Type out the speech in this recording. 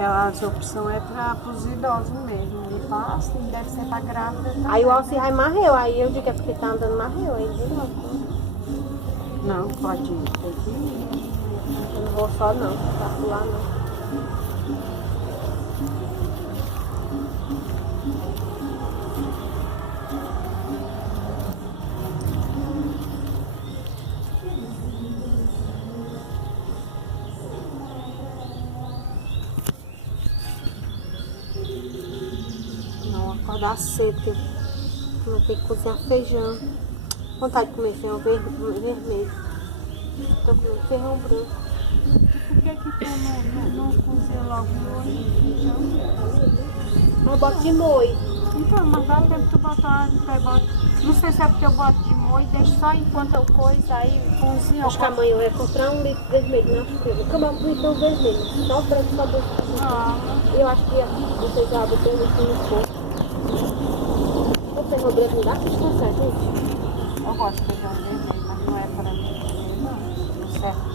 As opções é para os idosos mesmo. Ele passa e deve ser para grávida também. Aí o Alcirrai marreu, aí eu digo é porque tá andando marreu, aí ele não. Não, pode ir. Tem que ir. Eu não vou só não, pra pular não. Não, acordar cedo, porque eu vou ter que cozinhar feijão. Vontade de comer feijão vermelho. Tô comendo feijão branco. Por que tu não cozinha logo hoje? Eu boto de molho. Então, mas dá tempo tu botar, não sei se é porque eu boto de molho, deixo só enquanto eu coisa, aí cozinha. Acho que amanhã eu ia comprar 1 litro vermelho na feira. Nunca mais comi feijão vermelho. Só branco, só branco. Eu acho que vocês já botam um litro no fogo. O feijão branco não dá pra descansar, gente? Eu gosto de feijão vermelho, mas não é para mim, não. Não serve